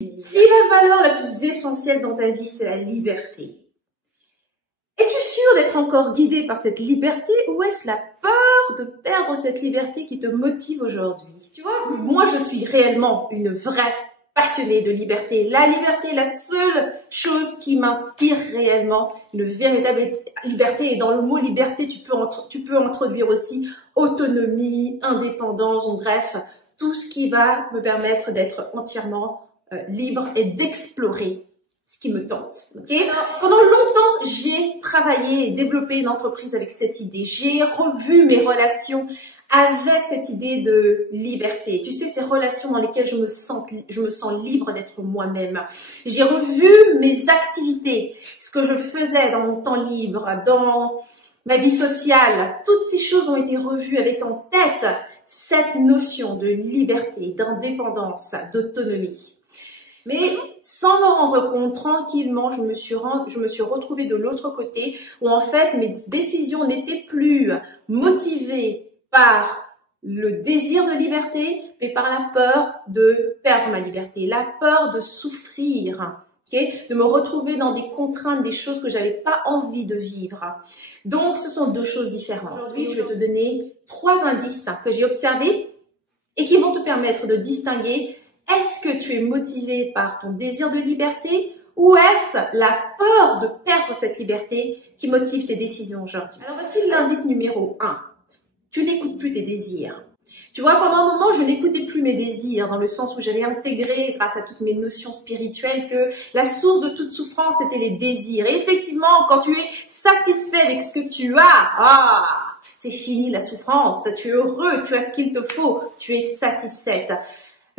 Si la valeur la plus essentielle dans ta vie, c'est la liberté, es-tu sûr d'être encore guidé par cette liberté ou est-ce la peur de perdre cette liberté qui te motive aujourd'hui? Tu vois, moi je suis réellement une vraie passionnée de liberté. La liberté est la seule chose qui m'inspire réellement, une véritable liberté. Et dans le mot liberté, tu peux introduire aussi autonomie, indépendance, bref, tout ce qui va me permettre d'être entièrement libre et d'explorer ce qui me tente. Okay? Pendant longtemps, j'ai travaillé et développé une entreprise avec cette idée. J'ai revu mes relations avec cette idée de liberté. Tu sais, ces relations dans lesquelles je me sens libre d'être moi-même. J'ai revu mes activités, ce que je faisais dans mon temps libre, dans ma vie sociale. Toutes ces choses ont été revues avec en tête cette notion de liberté, d'indépendance, d'autonomie. Mais sans me rendre compte, tranquillement, je me suis retrouvée de l'autre côté où en fait mes décisions n'étaient plus motivées par le désir de liberté, mais par la peur de perdre ma liberté, la peur de souffrir, okay? De me retrouver dans des contraintes, des choses que j'avais pas envie de vivre. Donc ce sont deux choses différentes. Aujourd'hui, je vais te donner 3 indices que j'ai observés et qui vont te permettre de distinguer: est-ce que tu es motivé par ton désir de liberté ou est-ce la peur de perdre cette liberté qui motive tes décisions aujourd'hui? Alors voici l'indice numéro 1. Tu n'écoutes plus tes désirs. Tu vois, pendant un moment, je n'écoutais plus mes désirs, dans le sens où j'avais intégré, grâce à toutes mes notions spirituelles, que la source de toute souffrance, c'était les désirs. Et effectivement, quand tu es satisfait avec ce que tu as, c'est fini la souffrance, tu es heureux, tu as ce qu'il te faut, tu es satisfaite.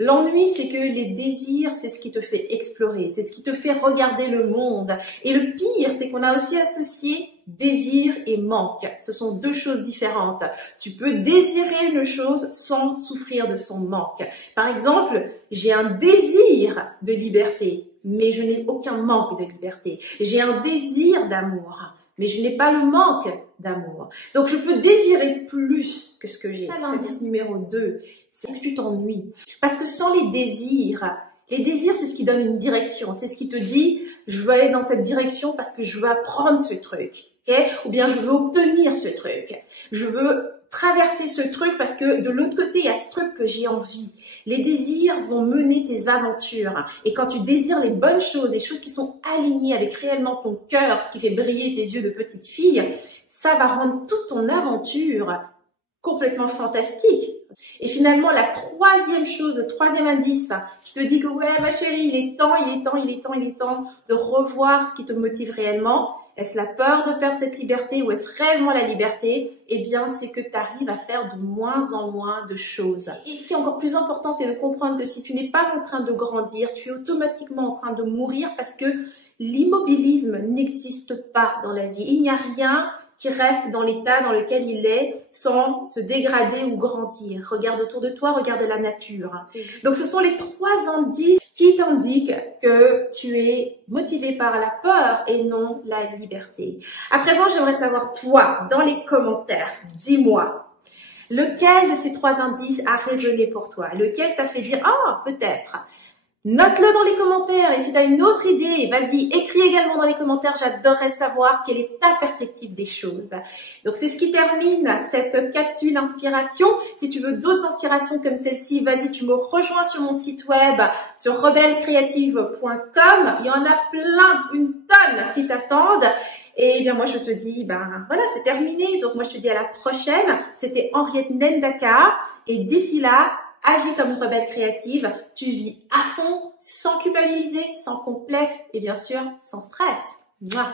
L'ennui, c'est que les désirs, c'est ce qui te fait explorer, c'est ce qui te fait regarder le monde. Et le pire, c'est qu'on a aussi associé désir et manque. Ce sont deux choses différentes. Tu peux désirer une chose sans souffrir de son manque. Par exemple, j'ai un désir de liberté, mais je n'ai aucun manque de liberté. J'ai un désir d'amour, mais je n'ai pas le manque d'amour. Donc, je peux désirer plus que ce que j'ai. C'est l'indice numéro 2. C'est que tu t'ennuies. Parce que sans les désirs, c'est ce qui donne une direction. C'est ce qui te dit, je veux aller dans cette direction parce que je veux apprendre ce truc. Okay? Ou bien, je veux obtenir ce truc. Je veux traverser ce truc parce que de l'autre côté, il y a ce truc que j'ai envie. Les désirs vont mener tes aventures. Et quand tu désires les bonnes choses, des choses qui sont alignées avec réellement ton cœur, ce qui fait briller tes yeux de petite fille, ça va rendre toute ton aventure complètement fantastique. Et finalement, la troisième chose, le troisième indice qui te dit que ouais, ma chérie, il est temps de revoir ce qui te motive réellement. Est-ce la peur de perdre cette liberté ou est-ce réellement la liberté? Eh bien, c'est que tu arrives à faire de moins en moins de choses. Et ce qui est encore plus important, c'est de comprendre que si tu n'es pas en train de grandir, tu es automatiquement en train de mourir parce que l'immobilisme n'existe pas dans la vie. Il n'y a rien qui reste dans l'état dans lequel il est sans se dégrader ou grandir. Regarde autour de toi, regarde la nature. Donc ce sont les 3 indices qui t'indiquent que tu es motivé par la peur et non la liberté. À présent, j'aimerais savoir, toi, dans les commentaires, dis-moi, lequel de ces 3 indices a résonné pour toi? Lequel t'a fait dire, ah, peut-être? Note-le dans les commentaires et si tu as une autre idée, vas-y, écris également dans les commentaires, j'adorerais savoir quelle est ta perspective des choses. Donc c'est ce qui termine cette capsule inspiration. Si tu veux d'autres inspirations comme celle-ci, vas-y, tu me rejoins sur mon site web, sur rebellecreative.com. Il y en a plein, une tonne qui t'attendent. Et bien moi je te dis, ben voilà, c'est terminé. Donc moi je te dis à la prochaine. C'était Henriette Ndaka et d'ici là, agis comme une rebelle créative, tu vis à fond, sans culpabiliser, sans complexe et bien sûr sans stress. Mouah.